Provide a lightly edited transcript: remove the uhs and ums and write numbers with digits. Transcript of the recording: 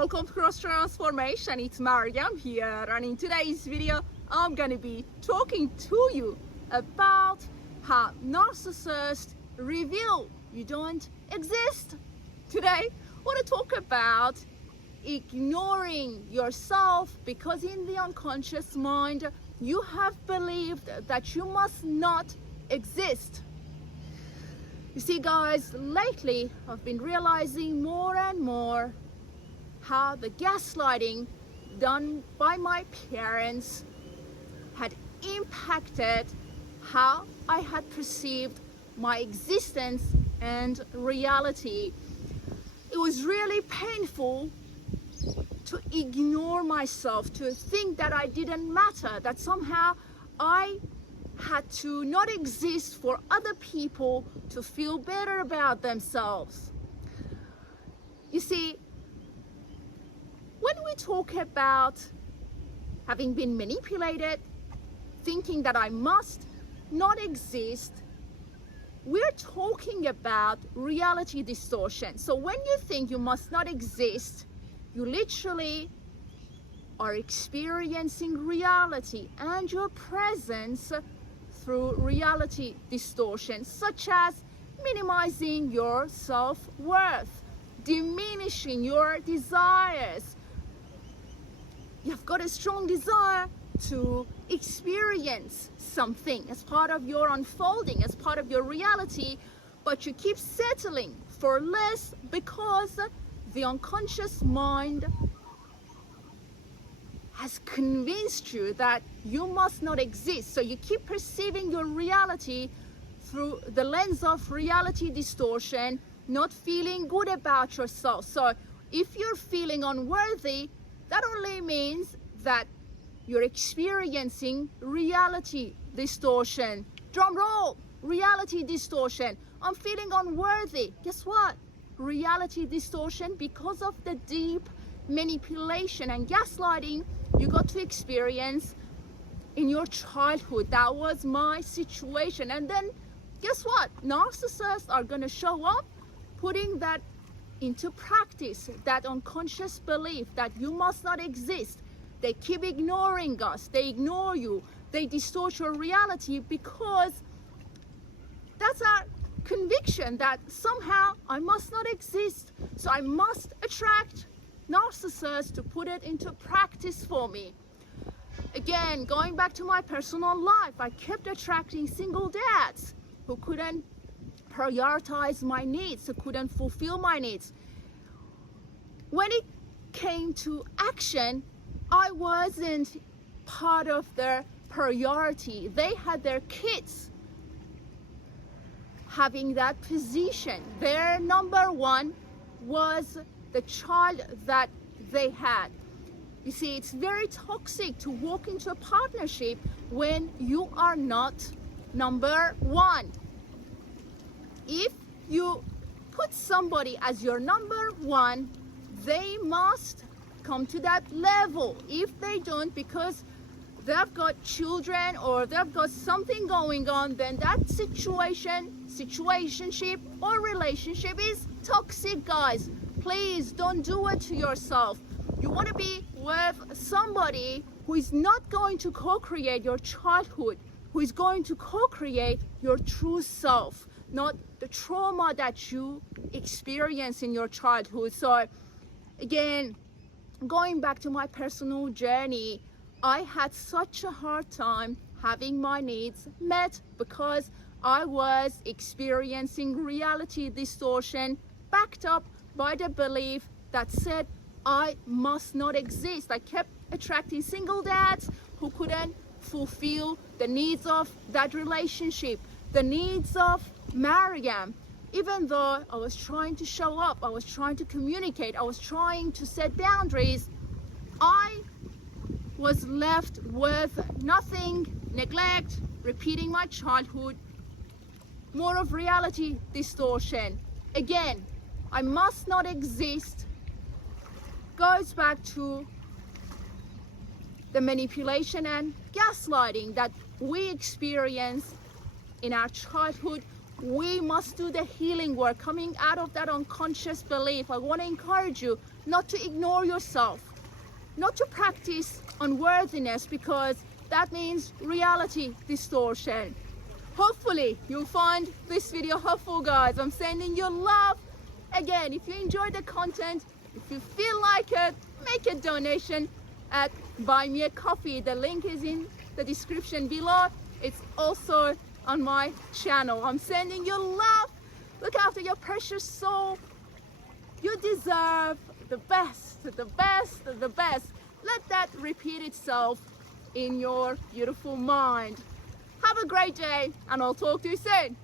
Welcome to Cross Transformation. It's Maryam here, and in today's video I'm going to be talking to you about how narcissists reveal you don't exist. Today I want to talk about ignoring yourself because in the unconscious mind you have believed that you must not exist. You see, guys, lately I've been realizing more and more how the gaslighting done by my parents had impacted how I had perceived my existence and reality. It was really painful to ignore myself, to think that I didn't matter, that somehow I had to not exist for other people to feel better about themselves. You see, when we talk about having been manipulated, thinking that I must not exist, we're talking about reality distortion. So when you think you must not exist, you literally are experiencing reality and your presence through reality distortion, such as minimizing your self-worth, diminishing your desires. You've got a strong desire to experience something as part of your unfolding, as part of your reality, but you keep settling for less because the unconscious mind has convinced you that you must not exist. So you keep perceiving your reality through the lens of reality distortion, not feeling good about yourself. So if you're feeling unworthy, that only means that you're experiencing reality distortion. Drum roll, reality distortion. I'm feeling unworthy. Guess what? Reality distortion, because of the deep manipulation and gaslighting you got to experience in your childhood. That was my situation. And then guess what? Narcissists are going to show up putting that into practice, that unconscious belief that you must not exist. They keep ignoring us. They ignore you. They distort your reality because that's our conviction that somehow I must not exist. So I must attract narcissists to put it into practice for me. Again, going back to my personal life, I kept attracting single dads who couldn't prioritize my needs, who couldn't fulfill my needs. When it came to action, I wasn't part of their priority. They had their kids having that position. Their number one was the child that they had. You see, it's very toxic to walk into a partnership when you are not number one. If you put somebody as your number one, they must come to that level. If they don't, because they've got children or they've got something going on, then that situationship or relationship is toxic, guys. Please don't do it to yourself. You want to be with somebody who is not going to co-create your childhood, who is going to co-create your true self, not the trauma that you experience in your childhood. So again, going back to my personal journey, I had such a hard time having my needs met because I was experiencing reality distortion backed up by the belief that said I must not exist. I kept attracting single dads who couldn't fulfill the needs of that relationship, the needs of Maryam. Even though I was trying to show up, I was trying to communicate, I was trying to set boundaries, I was left with nothing, neglect, repeating my childhood, more of reality distortion. Again, I must not exist goes back to the manipulation and gaslighting that we experience in our childhood We must do the healing work, coming out of that unconscious belief. I want to encourage you not to ignore yourself, not to practice unworthiness, because that means reality distortion. Hopefully you'll find this video helpful, guys. I'm sending you love. Again, if you enjoyed the content, if you feel like it, make a donation at Buy Me a Coffee. The link is in the description below. It's also on my channel. I'm sending you love. Look after your precious soul. You deserve the best, the best, the best. Let that repeat itself in your beautiful mind. Have a great day, and I'll talk to you soon.